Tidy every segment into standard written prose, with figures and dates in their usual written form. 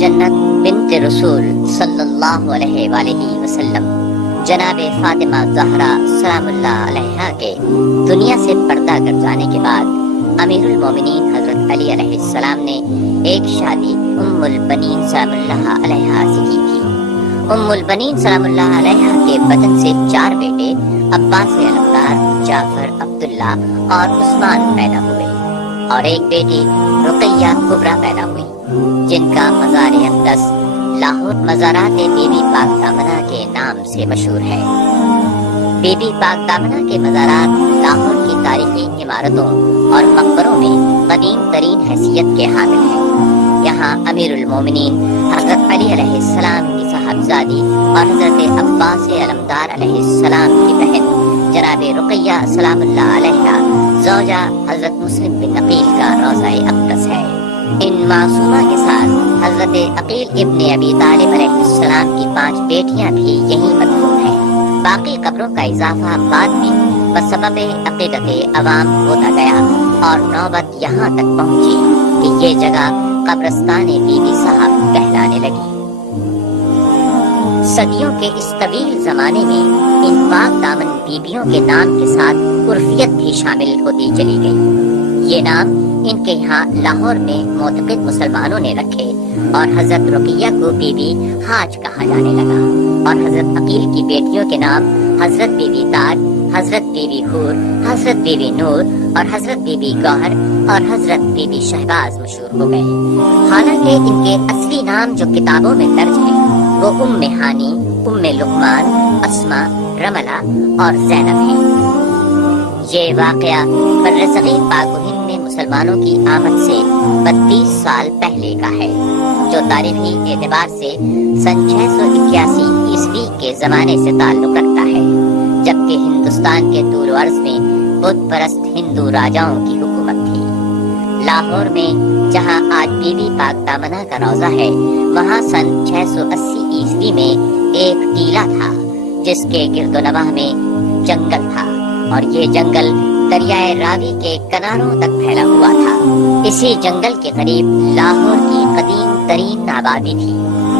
جنت بنت رسول صلی اللہ علیہ وآلہ وسلم جناب فاطمہ زہرا سلام اللہ علیہا کے دنیا سے پردہ کر جانے کے بعد امیر المومنین حضرت علی علیہ السلام نے ایک شادی ام البنین سلام اللہ علیہا سے کی تھی۔ ام البنین سلام اللہ علیہا کے بدن سے 4 بیٹے عباس علمدار، جعفر، عبداللہ اور عثمان پیدا ہوئے اور ایک بیٹی رقیہ کبریٰ پیدا ہوئی جن کا مزار اقدس لاہور مزارات بی بی پاک دامنہ کے نام سے مشہور ہے۔ بی بی پاک دامنہ کے مزارات لاہور کی تاریخی عمارتوں اور مقبروں میں قدیم ترین حیثیت کے حامل ہیں۔ یہاں امیر المومنین حضرت علی علیہ السلام کی صاحبزادی اور حضرت عباس علمدار علیہ السلام کی بہن جناب رقیہ سلام اللہ علیہا زوجہ حضرت مسلم بن عقیل کا روضہ اقدس ہے۔ ان معصومہ کے ساتھ حضرت عقیل ابن ابی طالب علیہ السلام کی 5 بیٹیاں بھی یہیں مدفون ہیں۔ باقی قبروں کا اضافہ بعد میں بسبب عقیدت عوام ہوتا گیا اور نوبت یہاں تک پہنچی کہ یہ جگہ قبرستان بی بی صاحب کہلانے لگی۔ صدیوں کے اس طویل زمانے میں ان پاک دامن بیبیوں کے نام کے ساتھ عرفیت بھی شامل ہوتی چلی گئی۔ یہ نام ان کے یہاں لاہور میں معتقد مسلمانوں نے رکھے اور حضرت رقیہ کو بی بی حاج کہا جانے لگا اور حضرت عقیل کی بیٹیوں کے نام حضرت بی بی تاج، حضرت بی بی حور، حضرت بی بی نور اور حضرت بی بی گوہر اور حضرت بی بی شہباز مشہور ہو گئے، حالانکہ ان کے اصلی نام جو کتابوں میں درج ہیں وہ ام ہانی، ام لقمان، اسما، رملہ اور زینب ہیں۔ یہ واقعہ برصغیر پاک و ہند میں مسلمانوں کی آمد سے 32 سال پہلے کا ہے، جو تاریخی اعتبار سے سن 681 عیسوی کے زمانے سے تعلق رکھتا ہے، جبکہ ہندوستان کے طول و عرض میں بت پرست ہندو راجاؤں کی حکومت تھی۔ لاہور میں جہاں آج بی بی پاک دامنہ کا روضہ ہے، وہاں سن 680 عیسوی میں ایک ٹیلہ تھا جس کے گرد و نواح میں جنگل تھا اور یہ جنگل دریائے راوی کے کناروں تک پھیلا ہوا تھا۔ اسی جنگل کے قریب لاہور کی قدیم ترین آبادی تھی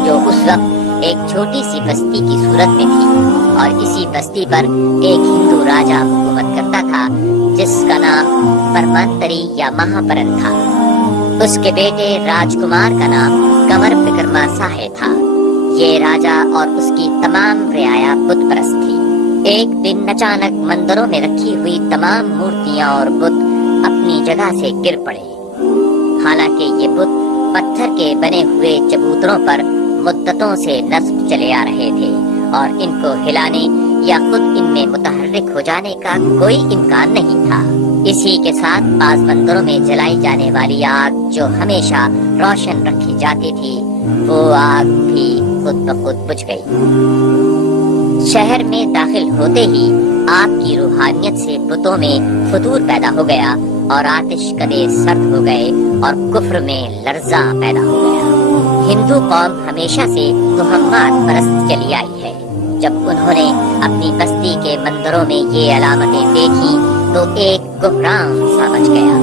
جو اس وقت ایک چھوٹی سی بستی کی صورت میں تھی اور اسی بستی پر ایک ہندو راجا حکومت کرتا تھا جس کا نام پرمانتری یا مہاپرن تھا۔ اس کے بیٹے راجکمار کا نام کنور وکرما ساہے تھا۔ یہ راجا اور اس کی تمام رعایا بت پرست تھی۔ ایک دن اچانک مندروں میں رکھی ہوئی تمام مورتیاں اور بت اپنی جگہ سے گر پڑے، حالانکہ یہ بت پتھر کے بنے ہوئے چبوتروں پر مدتوں سے نصب چلے آ رہے تھے اور ان کو ہلانے یا خود ان میں متحرک ہو جانے کا کوئی امکان نہیں تھا۔ اسی کے ساتھ بعض مندروں میں جلائی جانے والی آگ جو ہمیشہ روشن رکھی جاتی تھی، وہ آگ بھی خود بخود بجھ گئی۔ شہر میں داخل ہوتے ہی آپ کی روحانیت سے بتوں میں فتور پیدا ہو گیا اور آتش کدے سرد ہو گئے اور کفر میں لرزہ پیدا ہو گیا۔ ہندو قوم ہمیشہ سے تہمات پرست چلی آئی ہے۔ جب انہوں نے اپنی بستی کے مندروں میں یہ علامتیں دیکھی تو ایک بحران سا مچ گیا۔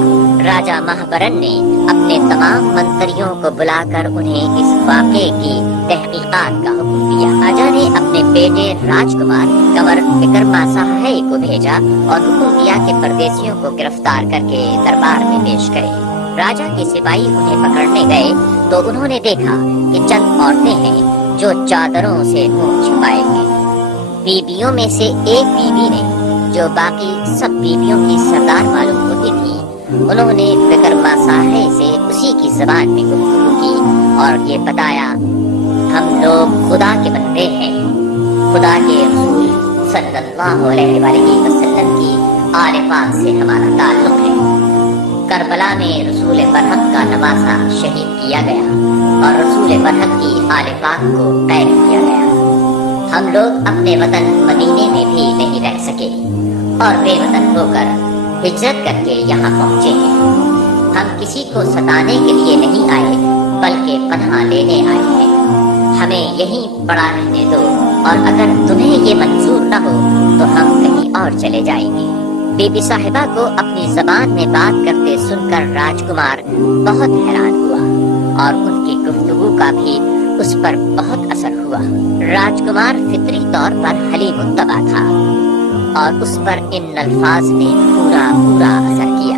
راجا مہاپرن نے اپنے تمام منتریوں کو بلا کر انہیں اس واقعے کی تحقیقات کا حکم دیا۔ راجا نے اپنے بیٹے راجکمار کنور وکرما ساہے کو بھیجا اور حکم دیا کہ پردیسیوں کو گرفتار کر کے دربار میں پیش کرے۔ راجا کے سپاہی انہیں پکڑنے گئے تو انہوں نے دیکھا کہ چند عورتیں ہیں جو چادروں سے منہ چھپائے ہیں۔ بیویوں میں سے ایک بیوی نے، جو باقی سب بیویوں کی سردار معلوم ہوتی تھی، انہوں نے وکرما ساہے سے اسی کی زبان میں گفتگو کی اور یہ بتایا، ہم لوگ خدا کے بندے ہیں، خدا کے رسول صلی اللہ علیہ وآلہ وسلم کی آل پاک سے ہمارا تعلق ہے۔ کربلا میں رسول برحق کا نواسہ شہید کیا گیا اور رسول برحق کی آل پاک کو قید کیا گیا۔ ہم لوگ اپنے وطن مدینے میں بھی نہیں رہ سکے اور بے وطن ہو کر ہجرت کر کے یہاں پہنچے ہیں۔ ہم کسی کو ستانے کے لیے نہیں آئے بلکہ پناہ لینے آئے ہیں۔ ہمیں یہیں پڑا رہنے دو اور اگر تمہیں یہ منظور نہ ہو تو ہم کہیں اور چلے جائیں گے۔ بی بی صاحبہ کو اپنی زبان میں بات کرتے سن کر راجکمار بہت حیران ہوا اور ان کی گفتگو کا بھی اس پر بہت اثر ہوا۔ راجکمار فطری طور پر حلیم الطبع تھا اور اس پر ان الفاظ نے پورا اثر کیا۔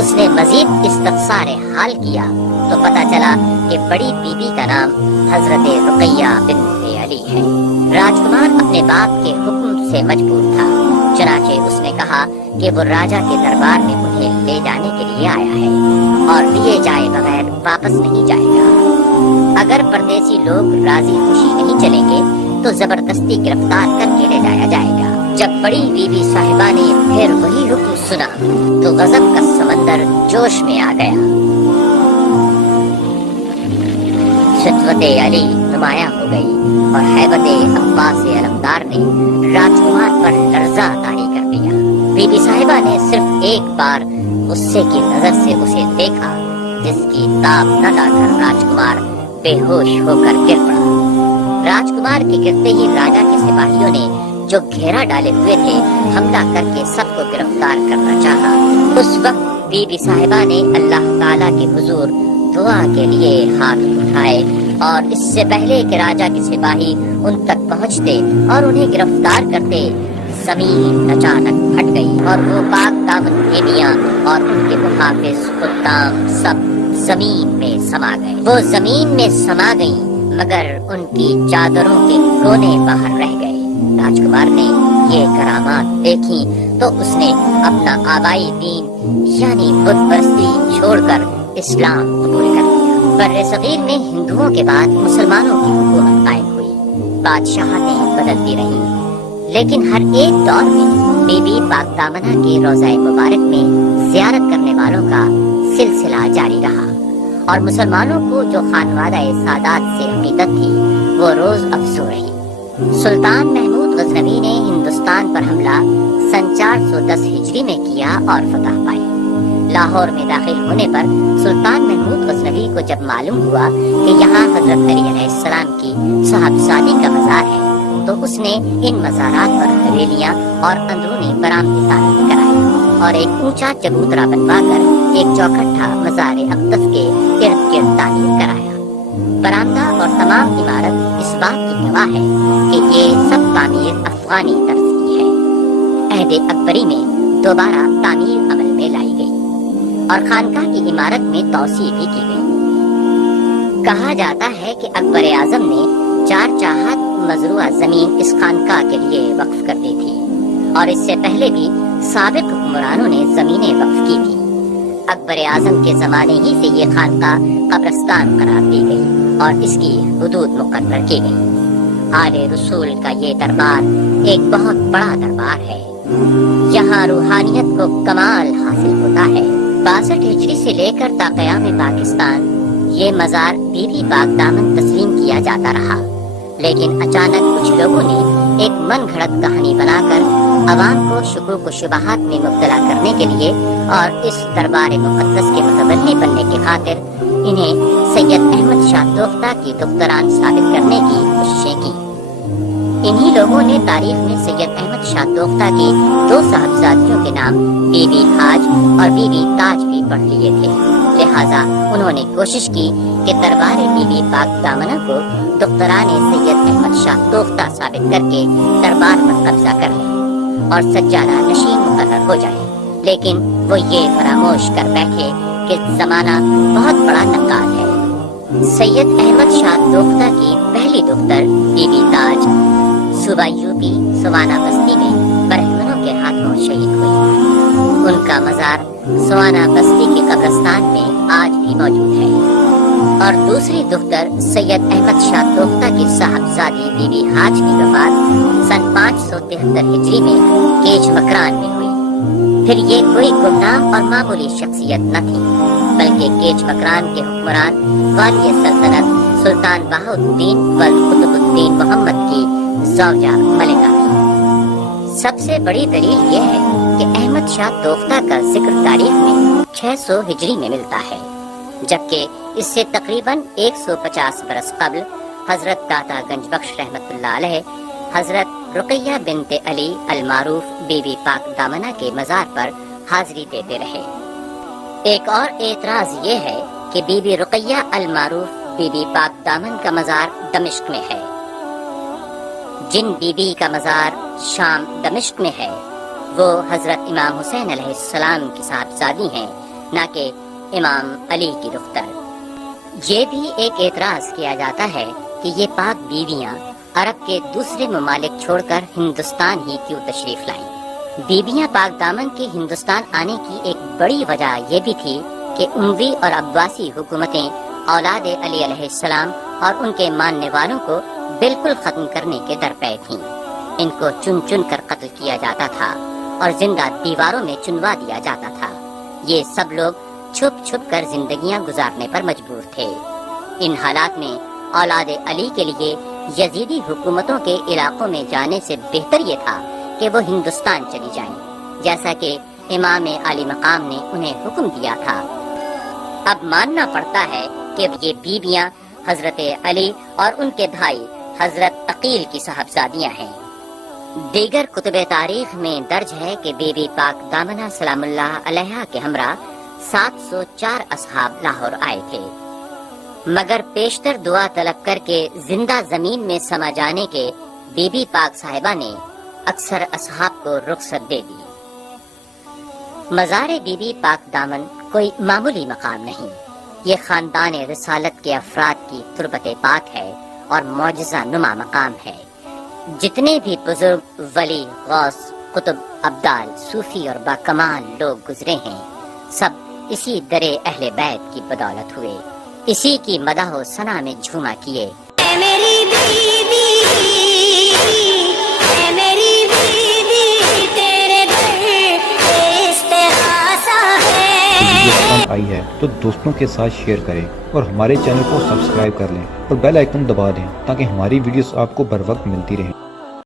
اس نے مزید استفسار حال کیا تو پتہ چلا کہ بڑی بی بی کا نام حضرت رقیہ بنت علی ہے۔ راجکمار اپنے باپ کے حکم سے مجبور تھا، چنانچہ اس نے کہا کہ وہ راجا کے دربار میں انہیں لے جانے کے لیے آیا ہے اور لیے جائے بغیر واپس نہیں جائے گا۔ اگر پردیسی لوگ راضی خوشی نہیں چلیں گے تو زبردستی گرفتار کر کے لے جایا جائے گا۔ جب بڑی بی بی صاحبہ نے پھر وہی حکم سنا تو غضب کا سمندر جوش میں آ گیا۔ شجوت علی نمایاں ہو گئی اور ہیبت عباس علمدار نے راجکمار پر لرزہ طاری کر دیا۔ بی بی صاحبہ نے صرف ایک بار غصے کی نظر سے اسے دیکھا، جس کی تاب نہ لا کر راجکمار بے ہوش ہو کر گر پڑا۔ راجکمار کے گرتے ہی راجا کے سپاہیوں نے جو گھیرا ڈالے ہوئے تھے حملہ کر کے سب کو گرفتار کرنا چاہا۔ اس وقت بی بی صاحبہ نے اللہ تعالیٰ کے حضور دعا کے لیے ہاتھ اٹھائے اور اس سے پہلے کہ راجا کے سپاہی ان تک پہنچتے اور انہیں گرفتار کرتے، زمین اچانک پھٹ گئی اور وہ پاک دامن بیویاں اور ان کے محافظ خدام سب زمین میں سما گئے۔ وہ زمین میں سما گئیں مگر ان کی چادروں کے کونے باہر رہ گئے۔ راجکمار نے یہ کرامات دیکھی تو اس نے اپنا آبائی دین یعنی بت پرستی چھوڑ کر اسلام قبول کر لیا۔ بر صغیر میں ہندوؤں کے بعد مسلمانوں کی حکومت قائم ہوئی، بادشاہتیں بدلتی رہیں، لیکن ہر ایک دور میں بی بی پاک دامنہ کے روضہ مبارک میں زیارت کرنے والوں کا سلسلہ جاری رہا اور مسلمانوں کو جو خانوادہ سادات سے عقیدت تھی وہ روز افزوں رہی۔ سلطان محمود غزنوی نے ہندوستان پر حملہ سن 410 ہجری میں کیا اور فتح پائی۔ لاہور میں داخل ہونے پر سلطان محمود غزنوی کو جب معلوم ہوا کہ یہاں حضرت علی علیہ السلام کی صاحبزادی کا مزار ہے تو اس نے ان مزارات پر حویلیاں اور اندرونی برآمدی تعمیر کرائے اور ایک اونچا چبوترا بنوا کر ایک چوکھٹا مزار اقدس کے ارد گرد تعمیر کرایا۔ برآمدہ اور تمام عمارت اس بات کی گواہ ہے کہ یہ سب تعمیر افغانی طرز کی ہے۔ عہد اکبری میں دوبارہ تعمیر عمل میں لائی گئی اور خانقاہ کی عمارت میں توسیع بھی کی گئی۔ کہا جاتا ہے کہ اکبر اعظم نے 4 چاہت مزروعہ زمین اس خانقاہ کے لیے وقف کر دی تھی اور اس سے پہلے بھی سابق حکمرانوں نے زمینیں وقف کی تھی۔ اکبر اعظم کے زمانے ہی سے یہ خانقاہ قبرستان قرار دی گئی اور اس کی حدود مقرر کی گئی۔ آل رسول کا یہ دربار ایک بہت بڑا دربار ہے، یہاں روحانیت کو کمال حاصل ہوتا ہے۔ 62 ہجری سے لے کر تا قیام پاکستان یہ مزار بی بی پاک دامن تسلیم کیا جاتا رہا، لیکن اچانک کچھ لوگوں نے ایک من گھڑت کہانی بنا کر عوام کو شکوک و شبہات میں مبتلا کرنے کے لیے اور اس دربار مقدس کے متولی بننے کی خاطر انہیں سید احمد شاہ دوختہ کی دختران ثابت کرنے کی کوششیں کی۔ انہی لوگوں نے تاریخ میں سید احمد شاہ دوختہ کی 2 صاحبزادیوں کے نام بی بی حاج اور بی بی تاج بھی پڑھ لیے تھے، لہٰذا انہوں نے کوشش کی کہ دربار بی بی پاک دامنہ کو دختران سید احمد شاہ دوختہ ثابت کر کے دربار پر قبضہ کر لیں اور سجادہ نشین مقرر ہو جائے، لیکن وہ یہ فراموش کر بیٹھے کہ زمانہ بہت بڑا نقال ہے۔ سید احمد شاہ دوختہ کی پہلی دختر بی بی تاج صوبہ یوپی سوانہ بستی میں برہمنوں کے ہاتھوں شہید ہوئی۔ ان کا مزار سوانہ بستی کے قبرستان میں آج بھی موجود ہے۔ اور دوسری دختر سید احمد شاہ دوختہ کی صاحبزادی بی بی حاج کی وفات سن 573 ہجری میں کیچ مکران میں ہوئی۔ پھر یہ کوئی گمنام اور معمولی شخصیت نہ تھی، بلکہ کیچ مکران کے حکمران والی سلطنت سلطان بہاؤالدین والقطب الدین محمد کی زوجہ ملکہ تھی۔ سب سے بڑی دلیل یہ ہے کہ احمد شاہ دوختہ کا ذکر تاریخ میں 600 ہجری میں ملتا ہے، جبکہ اس سے تقریباً 150 برس قبل حضرت داتا گنج بخش رحمت اللہ علیہ حضرت رقیہ بنت علی المعروف بی بی پاک دامنہ کے مزار پر حاضری دیتے رہے۔ ایک اور اعتراض یہ ہے کہ بی بی رقیہ المعروف بی بی پاک دامن کا مزار دمشق میں ہے۔ جن بی بی کا مزار شام دمشق میں ہے وہ حضرت امام حسین علیہ السلام کی صاحبزادی ہیں، نہ کہ امام علی کی دختر۔ یہ بھی ایک اعتراض کیا جاتا ہے کہ یہ پاک بیویاں عرب کے دوسرے ممالک چھوڑ کر ہندوستان ہی کیوں تشریف لائیں۔ بیویاں پاک دامن کے ہندوستان آنے کی ایک بڑی وجہ یہ بھی تھی کہ اموی اور عباسی حکومتیں اولاد علی علیہ السلام اور ان کے ماننے والوں کو بالکل ختم کرنے کے درپے تھیں۔ ان کو چن چن کر قتل کیا جاتا تھا اور زندہ دیواروں میں چنوا دیا جاتا تھا۔ یہ سب لوگ چھپ چھپ کر زندگیاں گزارنے پر مجبور تھے۔ ان حالات میں اولاد علی کے لیے یزیدی حکومتوں کے علاقوں میں جانے سے بہتر یہ تھا کہ وہ ہندوستان چلی جائیں، جیسا کہ امام علی مقام نے انہیں حکم دیا تھا۔ اب ماننا پڑتا ہے کہ یہ بیویاں حضرت علی اور ان کے بھائی حضرت عقیل کی صاحبزادیاں ہیں۔ دیگر کتب تاریخ میں درج ہے کہ بی بی پاک دامنہ سلام اللہ علیہا کے ہمراہ 704 اصحاب لاہور آئے تھے، مگر پیشتر دعا طلب کر کے زندہ زمین میں سما جانے کے بی بی پاک صاحبہ نے اکثر اصحاب کو رخصت دے دی۔ مزار بی بی پاک دامن کوئی معمولی مقام نہیں، یہ خاندان رسالت کے افراد کی تربت پاک ہے اور معجزہ نما مقام ہے۔ جتنے بھی بزرگ ولی، غوث، قطب، ابدال، صوفی اور باکمال لوگ گزرے ہیں، سب اسی در اہل بیت کی بدولت ہوئے، اسی کی مدح و ثنا میں جھوما کیے۔ اے میری بیوی، اے میری بیوی، تیرے در استغاثہ ہے۔ ویڈیو پسند آئی ہے تو دوستوں کے ساتھ شیئر کریں اور ہمارے چینل کو سبسکرائب کر لیں اور بیل آئیکن دبا دیں تاکہ ہماری ویڈیوز آپ کو بر وقت ملتی رہیں۔